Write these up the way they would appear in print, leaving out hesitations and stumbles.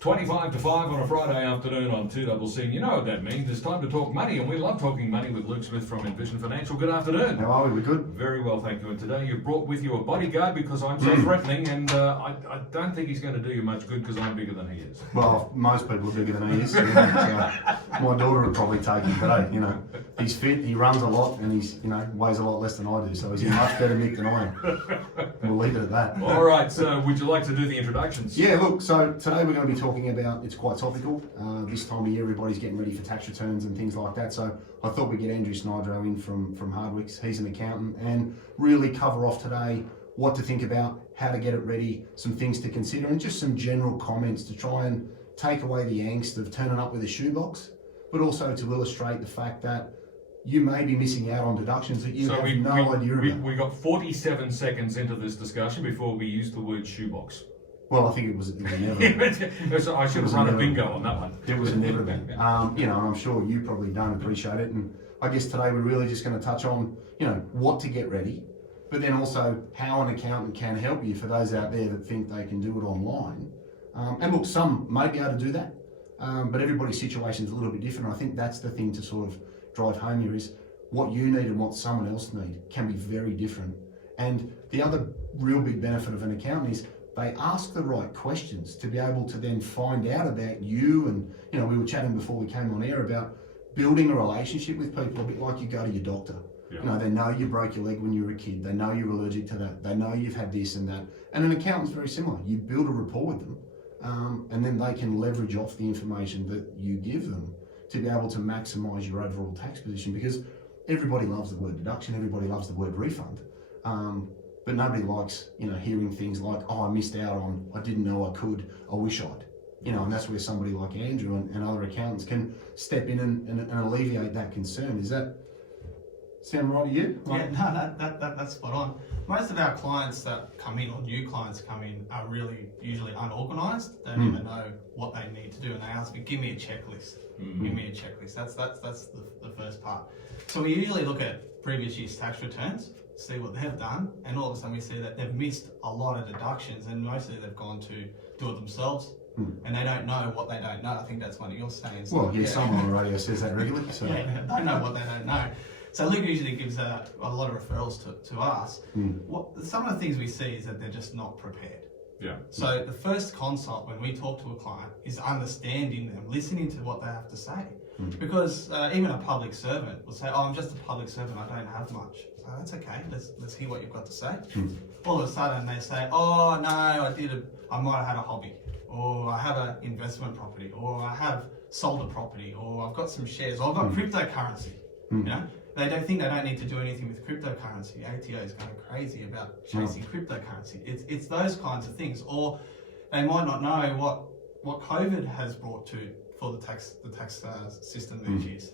25 to 5 on a Friday afternoon on 2CC. You know what that means. It's time to talk money, and we love talking money with Luke Smith from Envision Financial. Good afternoon. How are we? We're good. Very well, thank you. And today you've brought with you a bodyguard because I'm so threatening, and I don't think he's going to do you much good because I'm bigger than he is. Well, most people are bigger than he is. So my daughter would probably take him, but hey, he's fit, he runs a lot, and he's weighs a lot less than I do. So he's in much better nick than I am. We'll leave it at that. All right. So would you like to do the introductions? Yeah. Look. So today we're going to be talking about. It's quite topical. This time of year, everybody's getting ready for tax returns and things like that. So I thought we'd get Andrew Snaidero in from Hardwickes. He's an accountant, and really cover off today what to think about, how to get it ready, some things to consider, and just some general comments to try and take away the angst of turning up with a shoebox, but also to illustrate the fact that you may be missing out on deductions that you have no idea about. We got 47 seconds into this discussion before we used the word shoebox. Well, I think it was inevitable. I should have run a bingo on that one. It was inevitable. And I'm sure you probably don't appreciate it. And I guess today we're really just going to touch on, what to get ready, but then also how an accountant can help you for those out there that think they can do it online. And look, some may be able to do that, but everybody's situation is a little bit different. I think that's the thing to sort of drive home here is what you need and what someone else needs can be very different. And the other real big benefit of an accountant is they ask the right questions to be able to then find out about you. And, we were chatting before we came on air about building a relationship with people, a bit like you go to your doctor. Yeah. They know you broke your leg when you were a kid. They know you're allergic to that. They know you've had this and that. And an accountant's very similar. You build a rapport with them, and then they can leverage off the information that you give them to be able to maximise your overall tax position, because everybody loves the word deduction, everybody loves the word refund. But nobody likes, hearing things like, oh, I missed out on, I didn't know I could, I wish I'd. And that's where somebody like Andrew and other accountants can step in and alleviate that concern. Is that sound right to you? Yeah, no, that's spot on. Most of our clients that come in, or new clients come in, are really usually unorganised. They don't even know what they need to do, and they ask me, give me a checklist. Give me a checklist. That's the first part. So we usually look at previous year's tax returns, see what they've done, and all of a sudden we see that they've missed a lot of deductions, and mostly they've gone to do it themselves, and they don't know what they don't know. I think that's one of your sayings. Well, someone on the radio says that regularly. So. Yeah, they don't know what they don't know. So Luke usually gives a lot of referrals to us. Some of the things we see is that they're just not prepared. Yeah. So the first consult when we talk to a client is understanding them, listening to what they have to say. Because even a public servant will say, oh, I'm just a public servant, I don't have much. So that's okay, let's hear what you've got to say. All of a sudden they say, oh no, I might have had a hobby, or I have an investment property, or I have sold a property, or I've got some shares, or I've got cryptocurrency. They don't think they don't need to do anything with cryptocurrency. ATO is going crazy about chasing cryptocurrency. It's those kinds of things. Or they might not know what COVID has brought for the tax system these years.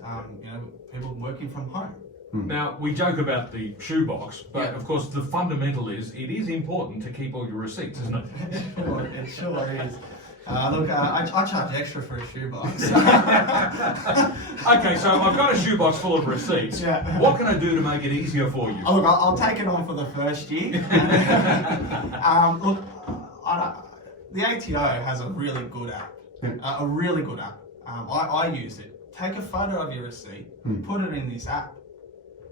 People working from home. Now, we joke about the shoebox, but of course the fundamental is it is important to keep all your receipts, isn't it? It sure is. Look, I charge extra for a shoebox. Okay, so I've got a shoebox full of receipts. Yeah. What can I do to make it easier for you? Oh, look, I'll take it on for the first year. The ATO has a really good app. I use it. Take a photo of your receipt, put it in this app,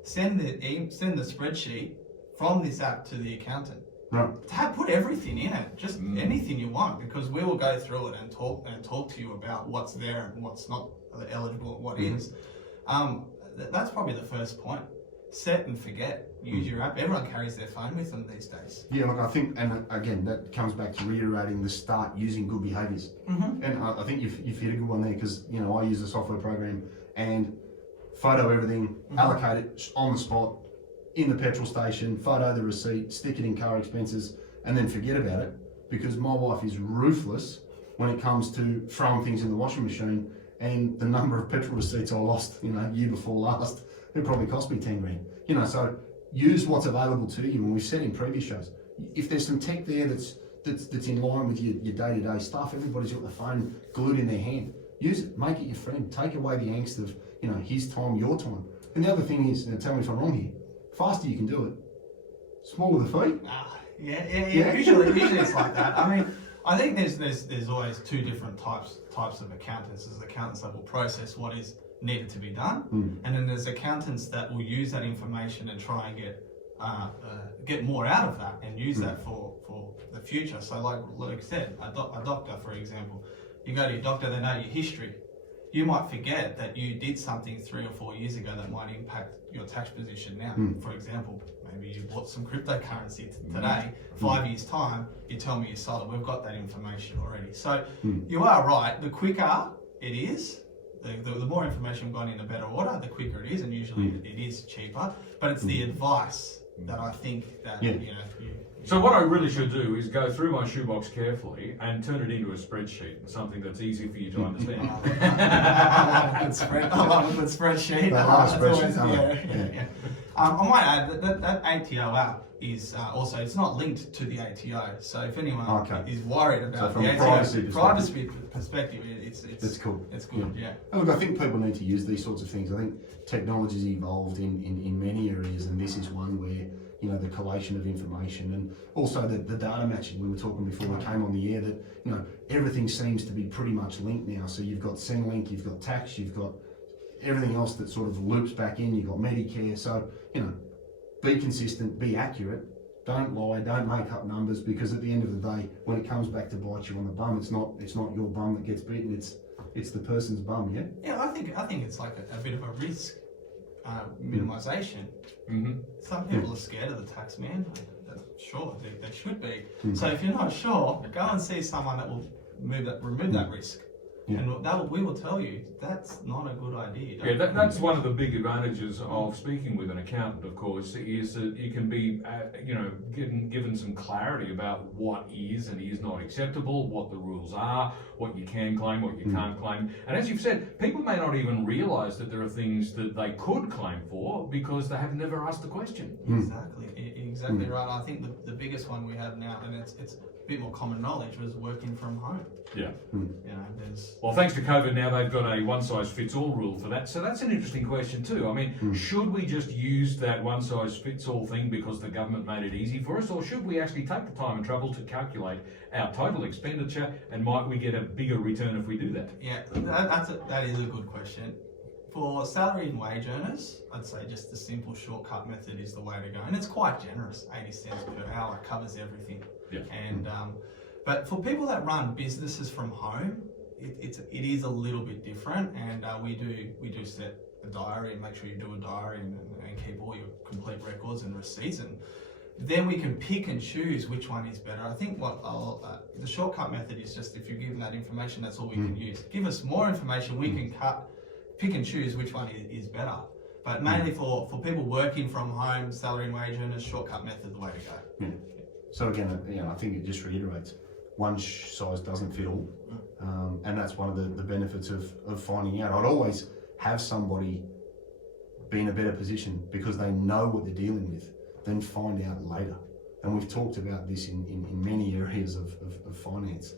send the spreadsheet from this app to the accountant. Right. Put everything in it, just anything you want, because we will go through it and talk to you about what's there and what's not eligible, what is. That's probably the first point. Set and forget. Use your app. Everyone carries their phone with them these days. Yeah, look, I think, and again, that comes back to reiterating the start using good behaviours. And I think you've hit a good one there, because I use a software program and photo everything, allocate it on the spot, in the petrol station, photo the receipt, stick it in car expenses, and then forget about it, because my wife is ruthless when it comes to throwing things in the washing machine, and the number of petrol receipts I lost, year before last, it probably cost me 10 grand. So use what's available to you, and we've said in previous shows, if there's some tech there that's in line with your day-to-day stuff, everybody's got the phone glued in their hand. Use it, make it your friend, take away the angst of, his time, your time. And the other thing is, and tell me if I'm wrong here, faster you can do it, smaller the fee. Yeah. Usually it's like that. I mean, I think there's always two different types of accountants. There's accountants that will process what is needed to be done, and then there's accountants that will use that information and try and get more out of that and use that for the future. So like Luke said, a doctor, for example, you go to your doctor, they know your history. You might forget that you did something 3 or 4 years ago that might impact your tax position now. For example, maybe you bought some cryptocurrency today, 5 years time, you tell me you sold it. We've got that information already. So you are right, the quicker it is, the more information we've got in a better order, the quicker it is, and usually it is cheaper. But it's the advice that I think that, So what I really should do is go through my shoebox carefully and turn it into a spreadsheet, something that's easy for you to understand. I love a good spreadsheet. I might add that ATO app is also, it's not linked to the ATO. So if anyone is worried about from the a ATO privacy perspective, it's cool. It's good, yeah. And look, I think people need to use these sorts of things. I think technology's evolved in many areas, and this is one where, the collation of information and also the data matching. We were talking before we came on the air that, everything seems to be pretty much linked now. So you've got Centrelink, you've got tax, you've got everything else that sort of loops back in, you've got Medicare. So, be consistent, be accurate, don't lie, don't make up numbers, because at the end of the day, when it comes back to bite you on the bum, it's not your bum that gets bitten, it's the person's bum, yeah? Yeah, I think it's like a bit of a risk minimization. Some people are scared of the tax man. Sure, they should be. So if you're not sure, go and see someone that will remove that risk. And we will tell you that's not a good idea. That's one of the big advantages of speaking with an accountant, of course, is that you can be, given some clarity about what is and is not acceptable, what the rules are, what you can claim, what you can't claim. And as you've said, people may not even realise that there are things that they could claim for because they have never asked the question. Exactly right. I think the biggest one we have now, and it's a bit more common knowledge, was working from home. Well, thanks to COVID now, they've got a one-size-fits-all rule for that. So that's an interesting question too. I mean, should we just use that one-size-fits-all thing because the government made it easy for us, or should we actually take the time and trouble to calculate our total expenditure, and might we get a bigger return if we do that? Yeah, that is a good question. For salary and wage earners, I'd say just the simple shortcut method is the way to go, and it's quite generous. 80 cents per hour covers everything. And but for people that run businesses from home, it is a little bit different, and we do set a diary and make sure you do a diary and keep all your complete records and receipts, and then we can pick and choose which one is better. I think the shortcut method is just, if you're given that information, that's all we can use. Give us more information, we can pick and choose which one is better. But mainly for people working from home, salary and wage earners, shortcut method the way to go. So again, I think it just reiterates, one size doesn't fit all, and that's one of the benefits of finding out. I'd always have somebody be in a better position because they know what they're dealing with, than find out later. And we've talked about this in many areas of finance.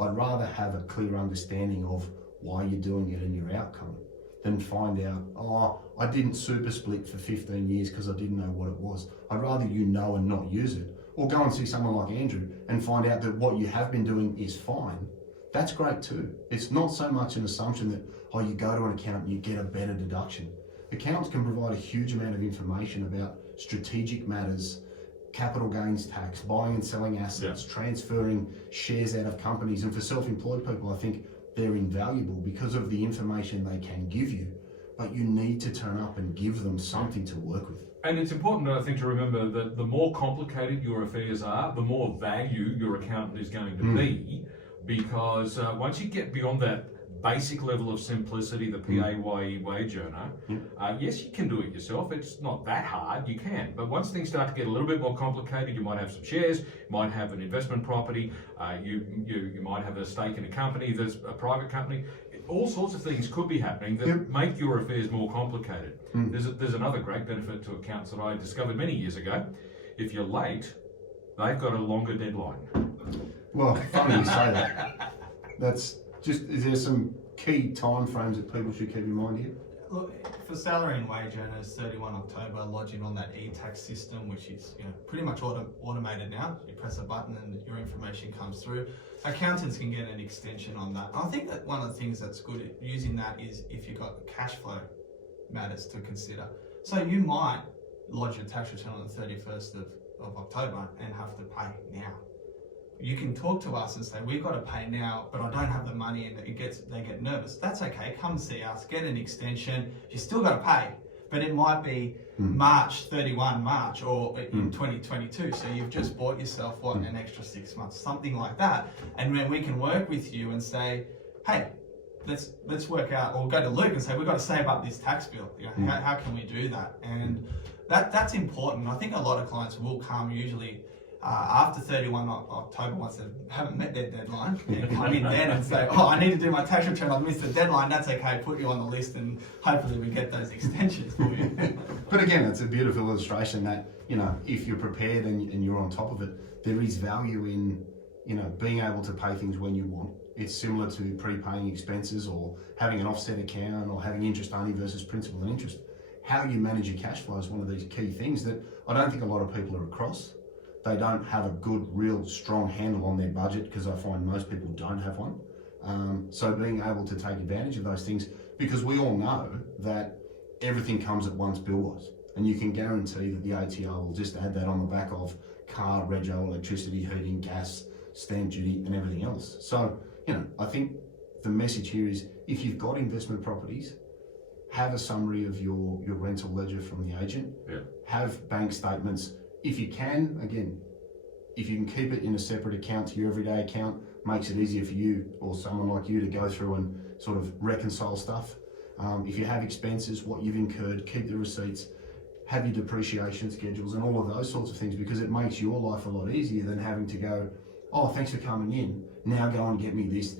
I'd rather have a clear understanding of why you're doing it and your outcome than find out, I didn't super split for 15 years because I didn't know what it was. I'd rather you know and not use it. Or go and see someone like Andrew and find out that what you have been doing is fine. That's great too. It's not so much an assumption that, you go to an accountant and you get a better deduction. Accountants can provide a huge amount of information about strategic matters, capital gains tax, buying and selling assets, transferring shares out of companies. And for self-employed people, I think they're invaluable because of the information they can give you, but you need to turn up and give them something to work with. And it's important, I think, to remember that the more complicated your affairs are, the more value your accountant is going to be, because once you get beyond that basic level of simplicity, the PAYE wage earner, yes, you can do it yourself. It's not that hard, you can. But once things start to get a little bit more complicated, you might have some shares, you might have an investment property, you might have a stake in a company that's a private company. All sorts of things could be happening that make your affairs more complicated. There's another great benefit to accountants that I discovered many years ago. If you're late, they've got a longer deadline. Well, funny you say that. That's just, is there some key time frames that people should keep in mind here? look, for salary and wage earners, 31 October, lodging on that e-tax system, which is pretty much automated now. You press a button and your information comes through. Accountants can get an extension on that. I think that one of the things that's good at using that is if you've got cash flow matters to consider. So you might lodge your tax return on the 31st of October and have to pay now. You can talk to us and say, we've got to pay now, but I don't have the money, and they get nervous. That's okay, come see us, get an extension. You still got to pay, but it might be March 31 or in 2022. So you've just bought yourself, an extra 6 months, something like that. And then we can work with you and say, hey, let's work out, or go to Luke and say, we've got to save up this tax bill. How can we do that? And that's important. I think a lot of clients will come usually after 31 October, once they haven't met their deadline, and come in then and say, oh, I need to do my tax return, I've missed the deadline. That's okay, put you on the list, and hopefully we get those extensions for you. But again, it's a beautiful illustration that, if you're prepared and you're on top of it, there is value in, being able to pay things when you want. It's similar to prepaying expenses, or having an offset account, or having interest only versus principal and interest. How you manage your cash flow is one of these key things that I don't think a lot of people are across. They don't have a good, real strong handle on their budget, because I find most people don't have one. So being able to take advantage of those things, because we all know that everything comes at once bill-wise, and you can guarantee that the ATO will just add that on the back of car, rego, electricity, heating, gas, stamp duty, and everything else. So, I think the message here is, if you've got investment properties, have a summary of your rental ledger from the agent. Yeah. Have bank statements. If you can, again, if you can keep it in a separate account to your everyday account, makes it easier for you or someone like you to go through and sort of reconcile stuff. If you have expenses, what you've incurred, keep the receipts, have your depreciation schedules and all of those sorts of things, because it makes your life a lot easier than having to go, oh, thanks for coming in, now go and get me this,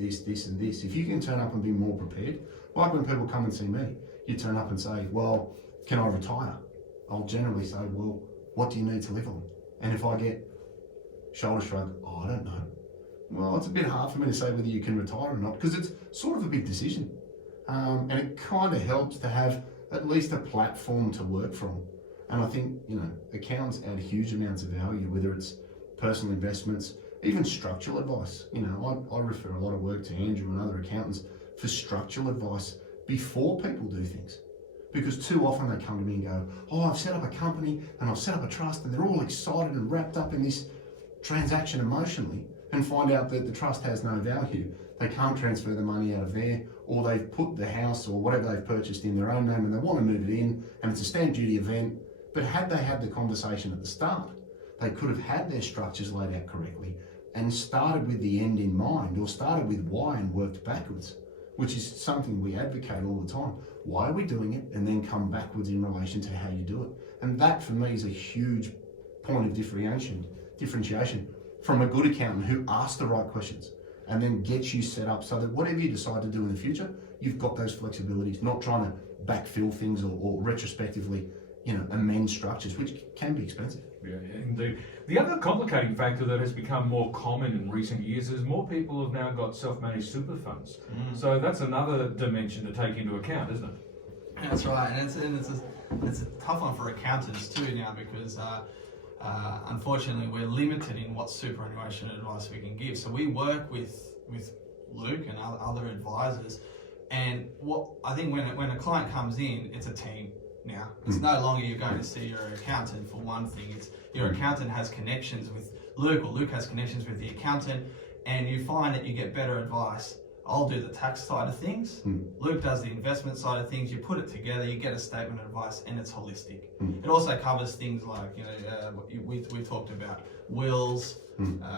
and this. If you can turn up and be more prepared, like when people come and see me, you turn up and say, well, can I retire? I'll generally say, well, what do you need to live on? And if I get shoulder shrug, oh, I don't know. Well, it's a bit hard for me to say whether you can retire or not, because it's sort of a big decision. And it kind of helps to have at least a platform to work from. And I think, accountants add huge amounts of value, whether it's personal investments, even structural advice. I refer a lot of work to Andrew and other accountants for structural advice before people do things. Because too often they come to me and go, oh, I've set up a company and I've set up a trust, and they're all excited and wrapped up in this transaction emotionally, and find out that the trust has no value. They can't transfer the money out of there, or they've put the house or whatever they've purchased in their own name and they want to move it in, and it's a stamp duty event. But had they had the conversation at the start, they could have had their structures laid out correctly and started with the end in mind, or started with why and worked backwards, which is something we advocate all the time. Why are we doing it? And then come backwards in relation to how you do it. And that for me is a huge point of differentiation from a good accountant who asks the right questions and then gets you set up so that whatever you decide to do in the future, you've got those flexibilities, not trying to backfill things or retrospectively, amend structures, which can be expensive. Yeah, indeed. The other complicating factor that has become more common in recent years is more people have now got self-managed super funds. So that's another dimension to take into account, isn't it? That's right, and it's a tough one for accountants too now, because unfortunately we're limited in what superannuation advice we can give. So we work with Luke and other advisors, and what I think when a client comes in, it's a team. Now, it's no longer you're going to see your accountant for one thing. It's your accountant has connections with Luke, or Luke has connections with the accountant, and you find that you get better advice. I'll do the tax side of things. Luke does the investment side of things. You put it together, you get a statement of advice, and it's holistic. It also covers things like, we talked about wills,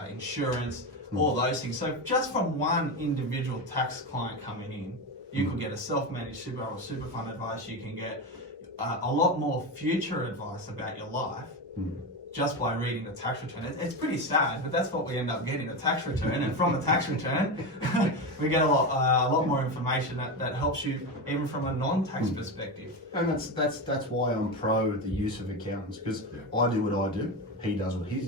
insurance, all those things. So just from one individual tax client coming in, you could get a self-managed super or super fund advice. You can get a lot more future advice about your life just by reading the tax return. It's pretty sad, but that's what we end up getting, a tax return. And from the tax return, we get a lot more information that helps you even from a non-tax perspective. And that's why I'm pro the use of accountants, because I do what I do, he does what he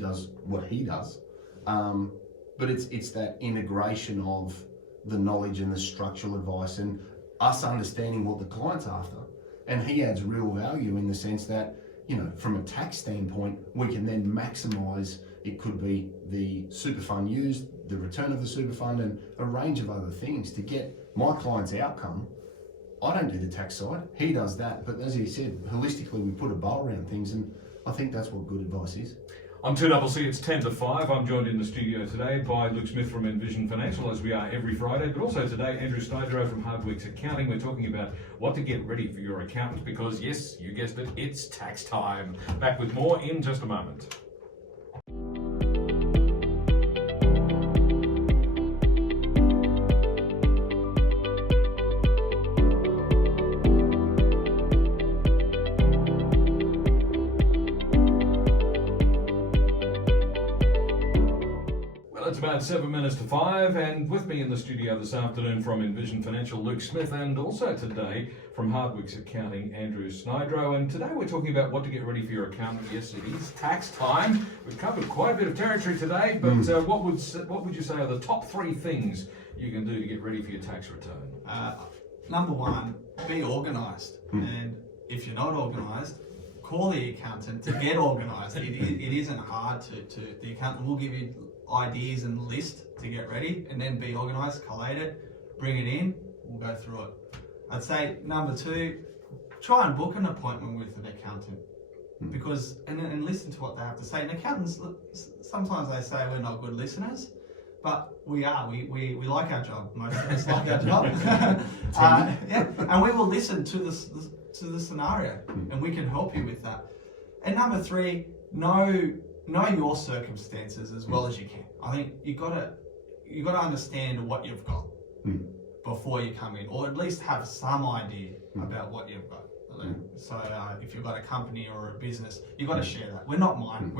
does what he does. But it's that integration of the knowledge and the structural advice. And us understanding what the client's after. And he adds real value in the sense that, from a tax standpoint, we can then maximise, it could be the super fund used, the return of the super fund, and a range of other things to get my client's outcome. I don't do the tax side, he does that, but as he said, holistically we put a bow around things, and I think that's what good advice is. I'm 2CC, it's 10 to 5. I'm joined in the studio today by Luke Smith from Envision Financial, as we are every Friday, but also today Andrew Snaidero from Hardwickes Accounting. We're talking about what to get ready for your accountant because, yes, you guessed it, it's tax time. Back with more in just a moment. It's about 7 minutes to 5, and with me in the studio this afternoon from Envision Financial, Luke Smith, and also today from Hardwickes Accounting, Andrew Snaidero. And today we're talking about what to get ready for your accountant. Yes, it is tax time. We've covered quite a bit of territory today, but what would you say are the top 3 things you can do to get ready for your tax return? Number 1, be organised. And if you're not organised, call the accountant to get organised. It isn't hard to. The accountant will give you ideas and list to get ready, and then be organised, collate it, bring it in, we'll go through it. I'd say number 2, try and book an appointment with an accountant, because and listen to what they have to say. And accountants, sometimes they say we're not good listeners, but we are. We like our job. Most of us like our job. And we will listen to the scenario, and we can help you with that. And number 3, know your circumstances as well as you can. I think you gotta understand what you've got before you come in, or at least have some idea about what you've got. So if you've got a company or a business, you've got to share that. We're not mind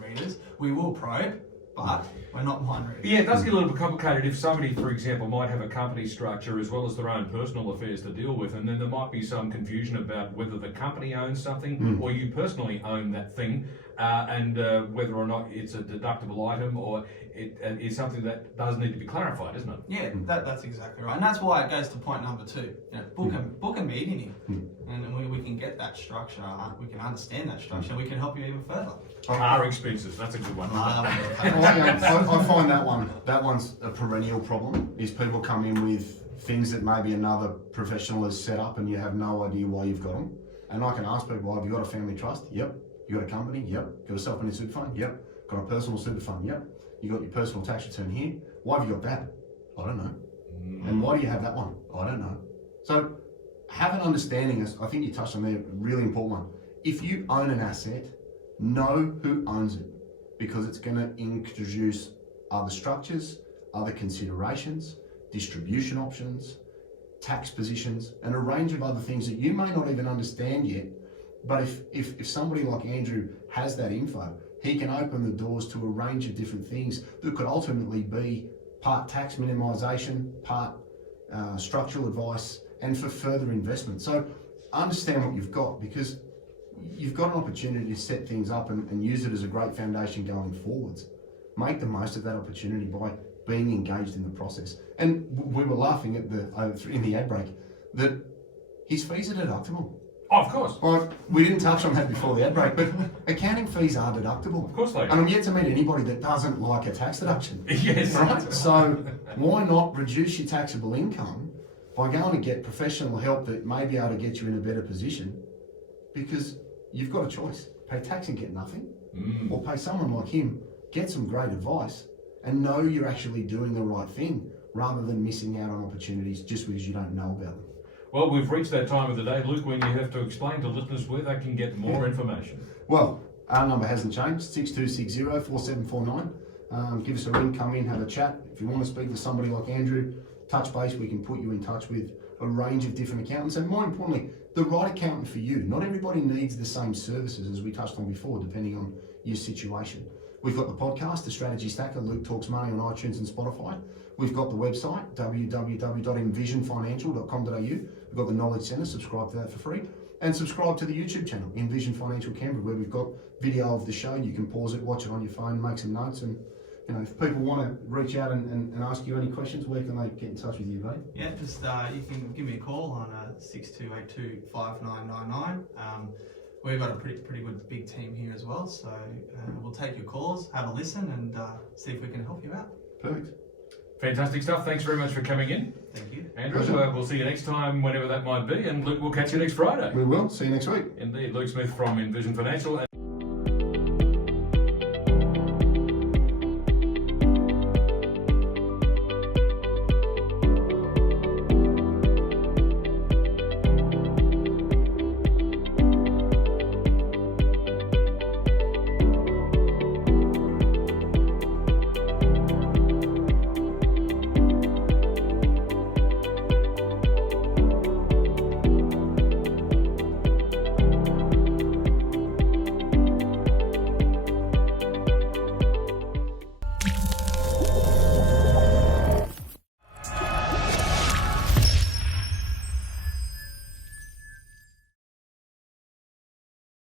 readers. We will probe, but we're not mind readers. Yeah, it does get a little bit complicated if somebody, for example, might have a company structure as well as their own personal affairs to deal with, and then there might be some confusion about whether the company owns something or you personally own that thing, and whether or not it's a deductible item or it is something that does need to be clarified, isn't it? Yeah, that's exactly right, and that's why it goes to point number 2. Book a meeting in, and we can get that structure. We can understand that structure. We can help you even further. Car expenses, that's a good one. I find that one's a perennial problem, is people come in with things that maybe another professional has set up and you have no idea why you've got them. And I can ask people, have you got a family trust? Yep. You got a company? Yep. Got a self-funded super fund? Yep. Got a personal super fund? Yep. You got your personal tax return here? Why have you got that? I don't know. And why do you have that one? I don't know. So have an understanding, I think you touched on there, a really important one. If you own an asset, know who owns it, because it's going to introduce other structures, other considerations, distribution options, tax positions, and a range of other things that you may not even understand yet. But if somebody like Andrew has that info, he can open the doors to a range of different things that could ultimately be part tax minimisation, part structural advice, and for further investment. So understand what you've got, because you've got an opportunity to set things up and use it as a great foundation going forwards. Make the most of that opportunity by being engaged in the process. And we were laughing at in the ad break that his fees are deductible. Oh, of course. Well, we didn't touch on that before the ad break, but accounting fees are deductible. Of course they are. And I'm yet to meet anybody that doesn't like a tax deduction. Yes. Right? So why not reduce your taxable income by going to get professional help that may be able to get you in a better position? Because you've got a choice. Pay tax and get nothing, or pay someone like him, get some great advice, and know you're actually doing the right thing, rather than missing out on opportunities just because you don't know about them. Well, we've reached that time of the day, Luke, when you have to explain to listeners where they can get more information. Well, our number hasn't changed, 6260-4749. Give us a ring, come in, have a chat. If you want to speak to somebody like Andrew, touch base, we can put you in touch with a range of different accountants, and more importantly, the right accountant for you. Not everybody needs the same services as we touched on before, depending on your situation. We've got the podcast, The Strategy Stacker, Luke Talks Money on iTunes and Spotify. We've got the website, www.envisionfinancial.com.au. We've got the Knowledge Centre, subscribe to that for free. And subscribe to the YouTube channel, Envision Financial Canberra, where we've got video of the show. You can pause it, watch it on your phone, make some notes, and you know, if people want to reach out and ask you any questions, where can they get in touch with you, buddy? Yeah, just you can give me a call on 62825999. We've got a pretty good big team here as well, so we'll take your calls, have a listen, and see if we can help you out. Perfect. Fantastic stuff. Thanks very much for coming in. Thank you. Andrew, we'll see you next time, whenever that might be, and Luke, we'll catch you next Friday. We will. See you next week. Indeed, Luke Smith from Envision Financial.